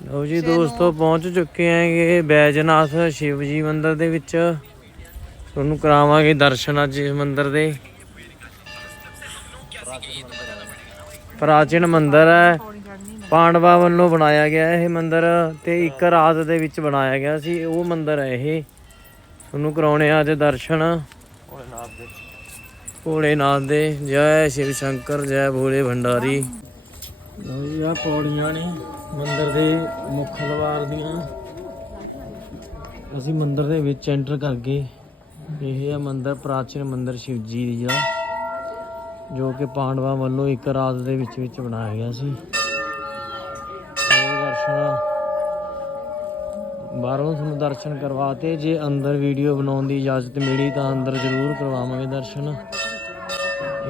ਲਓ ਜੀ ਦੋਸਤੋ ਪਹੁੰਚ ਚੁੱਕੇ ਆਂਗੇ ਬੈਜਨਾਥ ਸ਼ਿਵ ਜੀ ਮੰਦਿਰ ਦੇ ਵਿੱਚ। ਤੁਹਾਨੂੰ ਕਰਾਵਾਂਗੇ ਦਰਸ਼ਨ ਅੱਜ ਇਸ ਮੰਦਿਰ ਦੇ। ਪ੍ਰਾਚੀਨ ਮੰਦਿਰ ਹੈ। ਪਾਂਡਵਾ ਵੱਲੋਂ ਬਣਾਇਆ ਗਿਆ ਇਹ ਮੰਦਿਰ ਤੇ ਇੱਕ ਰਾਤ ਦੇ ਵਿੱਚ ਬਣਾਇਆ ਗਿਆ ਸੀ। ਉਹ ਮੰਦਿਰ ਹੈ ਇਹ। ਤੁਹਾਨੂੰ ਕਰਾਉਣੇ ਆ ਅੱਜ ਦਰਸ਼ਨ। ਭੋਲੇਨਾਥ ਦੇ। ਜੈ ਸ਼ਿਵ ਸ਼ੰਕਰ ਜੈ ਭੋਲੇ ਭੰਡਾਰੀ। ਲਓ ਜੀ ਆ ਪੌੜੀਆਂ ਨੇ ਮੰਦਿਰ ਦੇ ਮੁੱਖ ਦਵਾਰ ਦੀਆਂ। ਅਸੀਂ ਮੰਦਿਰ ਦੇ ਵਿੱਚ ਐਂਟਰ ਕਰ ਗਏ। ਇਹ ਹੈ ਮੰਦਿਰ, ਪ੍ਰਾਚੀਨ ਮੰਦਿਰ ਸ਼ਿਵ ਜੀ ਦੀ ਦਾ ਜੋ ਕਿ ਪਾਂਡਵਾਂ ਵੱਲੋਂ ਇੱਕ ਰਾਤ ਦੇ ਵਿੱਚ ਵਿੱਚ ਬਣਾਇਆ ਗਿਆ ਸੀ। ਦਰਸ਼ਨ ਬਾਹਰੋਂ ਤੁਹਾਨੂੰ ਦਰਸ਼ਨ ਕਰਵਾਤੇ ਜੇ ਅੰਦਰ ਵੀਡੀਓ ਬਣਾਉਣ ਦੀ ਇਜਾਜ਼ਤ ਮਿਲੀ ਤਾਂ ਅੰਦਰ ਜ਼ਰੂਰ ਕਰਵਾਵਾਂਗੇ ਦਰਸ਼ਨ।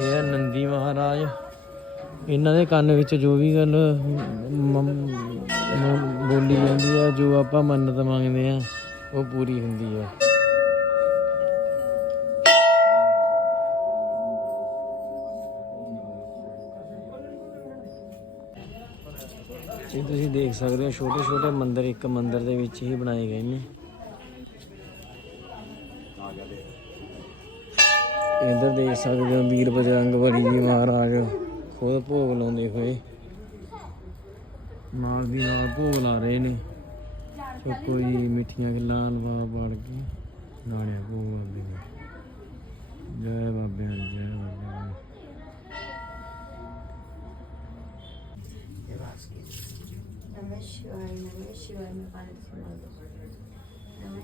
ਇਹ ਹੈ ਨੰਦੀ ਮਹਾਰਾਜ। ਇਹਨਾਂ ਦੇ ਕੰਨ ਵਿੱਚ ਜੋ ਵੀ ਗੱਲ ਬੋਲੀ ਜਾਂਦੀ ਆ, ਜੋ ਆਪਾਂ ਮੰਨਤ ਮੰਗਦੇ ਆ, ਉਹ ਪੂਰੀ ਹੁੰਦੀ ਆ। ਇਹ ਤੁਸੀਂ ਦੇਖ ਸਕਦੇ ਹੋ ਛੋਟੇ ਛੋਟੇ ਮੰਦਰ, ਇੱਕ ਮੰਦਰ ਦੇ ਵਿੱਚ ਹੀ ਬਣਾਏ ਗਏ ਨੇ। ਇੱਧਰ ਦੇਖ ਸਕਦੇ ਹੋ, ਵੀਰ ਬਜਰੰਗ ਬਲੀ ਜੀ ਮਹਾਰਾਜ। ਖੁਦ ਭੋਗ ਲਾਉਂਦੇ ਹੋਏ ਨਾਲ ਦੀ ਨਾਲ ਭੋਗ ਲਾ ਰਹੇ ਨੇ ਸੋ ਕੋਈ ਮਿੱਠੀਆਂ ਗੱਲਾਂ ਲਵਾ ਬਾੜ ਕੇ ਨਾਲਿਆ ਭੋਗ ਲਾਉਂਦੇ ਨੇ ਜੈ ਬਾਬਿਆਂ ਦੀ ਜੈ ਬਾਬਿਆਂ ਦੀ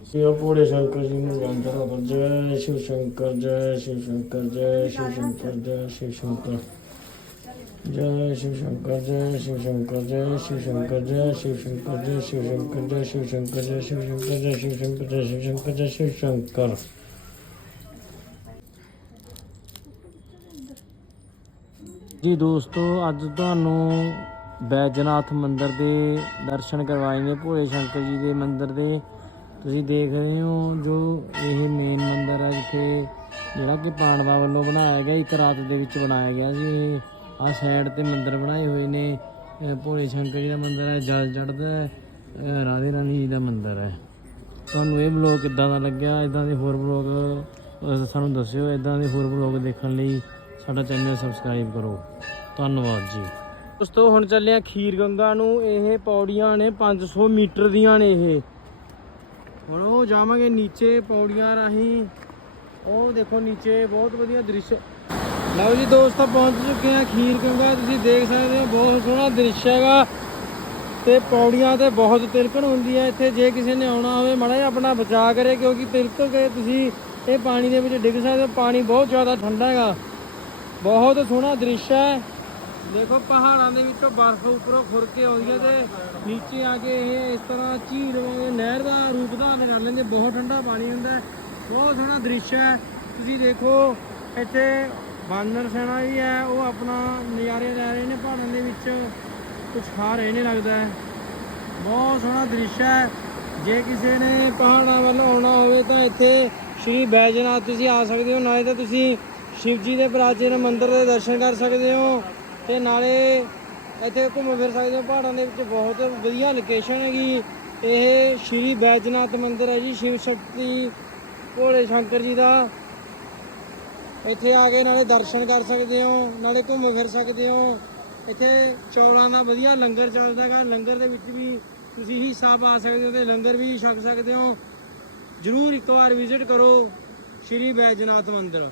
शिव पूरे शंकर जी ने जानता रहा जय शिव शंकर जय शिव शंकर जय शिव शंकर जय शिव शंकर जय शिव शंकर जय शिव शंकर जय शिव शंकर जय शिव शंकर जय शिव शंकर जय शिव शंकर जय शिव शंकर जय शिव शंकर जय शिव शंकर जय शिव शंकर ਜੀ ਦੋਸਤੋ ਅੱਜ ਤੁਹਾਨੂੰ ਬੈਜਨਾਥ ਮੰਦਿਰ ਦੇ ਦਰਸ਼ਨ ਕਰਵਾਏਂਗੇ ਭੋਲੇ ਸ਼ੰਕਰ ਜੀ ਦੇ ਮੰਦਿਰ ਦੇ ਤੁਸੀਂ ਦੇਖ ਰਹੇ ਹੋ ਜੋ ਇਹ ਮੇਨ ਮੰਦਿਰ ਹੈ ਜਿੱਥੇ ਜਿਹੜਾ ਕਿ ਪਾਂਡਵਾ ਵੱਲੋਂ ਬਣਾਇਆ ਗਿਆ ਇੱਕ ਰਾਤ ਦੇ ਵਿੱਚ ਬਣਾਇਆ ਗਿਆ ਸੀ ਆ ਸਾਈਡ ਤੇ ਮੰਦਿਰ ਬਣਾਏ ਹੋਏ ਨੇ। ਭੋਲੇ ਸ਼ੰਕਰ ਜੀ ਦਾ ਮੰਦਿਰ ਹੈ, ਜਲ ਚੜਦਾ ਰਾਧੇ ਰਾਣੀ ਜੀ ਦਾ ਮੰਦਿਰ ਹੈ। ਤੁਹਾਨੂੰ ਇਹ ਬਲੌਗ ਕਿੱਦਾਂ ਦਾ ਲੱਗਿਆ? ਇਦਾਂ ਦੇ ਹੋਰ ਬਲੌਗ ਸਾਨੂੰ ਦੱਸਿਓ। ਇਦਾਂ ਦੇ ਹੋਰ ਬਲੌਗ ਦੇਖਣ ਲਈ ਸਾਡਾ ਚੈਨਲ ਸਬਸਕ੍ਰਾਈਬ ਕਰੋ। ਧੰਨਵਾਦ ਜੀ। ਦੋਸਤੋ, ਹੁਣ ਚੱਲੇ ਆ ਖੀਰ ਗੰਗਾ ਨੂੰ। ਇਹ ਪੌੜੀਆਂ ਨੇ 500 ਮੀਟਰ ਦੀਆਂ ਨੇ ਇਹ। ਹੁਣ ਉਹ ਜਾਵਾਂਗੇ ਨੀਚੇ ਪੌੜੀਆਂ ਰਾਹੀਂ। ਉਹ ਦੇਖੋ ਨੀਚੇ, ਬਹੁਤ ਵਧੀਆ ਦ੍ਰਿਸ਼ ਲਓ ਜੀ, ਦੋਸਤੋ ਪਹੁੰਚ ਚੁੱਕੇ ਆ ਖੀਰ ਗੰਗਾ। ਤੁਸੀਂ ਦੇਖ ਸਕਦੇ ਹੋ, ਬਹੁਤ ਸੋਹਣਾ ਦ੍ਰਿਸ਼ ਹੈਗਾ ਤੇ ਪੌੜੀਆਂ ਤੇ ਬਹੁਤ ਤਿਲਕਣ ਹੁੰਦੀ ਹੈ। ਇੱਥੇ ਜੇ ਕਿਸੇ ਨੇ ਆਉਣਾ ਹੋਵੇ, ਮਾੜਾ ਜਿਹਾ ਆਪਣਾ ਬਚਾਅ ਕਰੇ, ਕਿਉਂਕਿ ਤਿਲਕ ਕੇ ਤੁਸੀਂ ਇਹ ਪਾਣੀ ਦੇ ਵਿੱਚ ਡਿੱਗ ਸਕਦੇ ਹੋ। ਪਾਣੀ ਬਹੁਤ ਜ਼ਿਆਦਾ ਠੰਡਾ ਹੈਗਾ। ਬਹੁਤ ਸੋਹਣਾ ਦ੍ਰਿਸ਼ ਹੈ। ਦੇਖੋ, ਪਹਾੜਾਂ ਦੇ ਵਿੱਚੋਂ ਬਰਫ਼ ਉੱਪਰੋਂ ਖੁਰ ਕੇ ਆਉਂਦੀ ਹੈ ਤੇ ਨੀਚੇ ਆ ਕੇ ਇਹ ਇਸ ਤਰ੍ਹਾਂ ਝੀਲ ਵਾਂਗ ਨਹਿਰ ਦਾ ਰੂਪ ਧਾਰਨ ਕਰ ਲੈਂਦੇ। ਬਹੁਤ ਠੰਡਾ ਪਾਣੀ ਹੁੰਦਾ ਬਹੁਤ ਸੋਹਣਾ ਦ੍ਰਿਸ਼ ਹੈ। ਤੁਸੀਂ ਦੇਖੋ, ਇੱਥੇ ਬਾਨਰ ਸੈਨਾ ਵੀ ਹੈ, ਉਹ ਆਪਣਾ ਨਜ਼ਾਰੇ ਲੈ ਰਹੇ ਨੇ ਪਹਾੜਾਂ ਦੇ ਵਿੱਚ ਕੁਝ ਖਾ ਰਹੇ ਨੇ ਲੱਗਦਾ ਹੈ। ਬਹੁਤ ਸੋਹਣਾ ਦ੍ਰਿਸ਼ ਹੈ। ਜੇ ਕਿਸੇ ਨੇ ਪਹਾੜਾਂ ਵੱਲ ਆਉਣਾ ਹੋਵੇ ਤਾਂ ਇੱਥੇ ਸ਼੍ਰੀ ਬੈਜਨਾਥ ਤੁਸੀਂ ਆ ਸਕਦੇ ਹੋ, ਨਾਲੇ ਤਾਂ ਤੁਸੀਂ ਸ਼ਿਵ ਜੀ ਦੇ ਪ੍ਰਾਚੀਨ ਮੰਦਿਰ ਦੇ ਦਰਸ਼ਨ ਕਰ ਸਕਦੇ ਹੋ ਤੇ ਨਾਲੇ ਇੱਥੇ ਘੁੰਮ ਫਿਰ ਸਕਦੇ ਹੋ। ਪਹਾੜਾਂ ਦੇ ਵਿੱਚ ਬਹੁਤ ਵਧੀਆ ਲੋਕੇਸ਼ਨ ਹੈਗੀ। ਇਹ ਸ਼੍ਰੀ ਬੈਜਨਾਥ ਮੰਦਿਰ ਹੈ ਜੀ, ਸ਼ਿਵ ਸ਼ਕਤੀ ਭੋਲੇ ਸ਼ੰਕਰ ਜੀ ਦਾ। ਇੱਥੇ ਆ ਕੇ ਨਾਲੇ ਦਰਸ਼ਨ ਕਰ ਸਕਦੇ ਹੋ, ਨਾਲੇ ਘੁੰਮ ਫਿਰ ਸਕਦੇ ਹੋ। ਇੱਥੇ ਚੌਲਾਂ ਦਾ ਵਧੀਆ ਲੰਗਰ ਚੱਲਦਾ ਹੈਗਾ। ਲੰਗਰ ਦੇ ਵਿੱਚ ਵੀ ਤੁਸੀਂ ਹਿੱਸਾ ਪਾ ਸਕਦੇ ਹੋ ਤੇ ਲੰਗਰ ਵੀ ਛਕ ਸਕਦੇ ਹੋ। ਜਰੂਰ ਇੱਕ ਵਾਰ ਵਿਜ਼ਿਟ ਕਰੋ ਸ਼੍ਰੀ ਬੈਜਨਾਥ ਮੰਦਿਰ।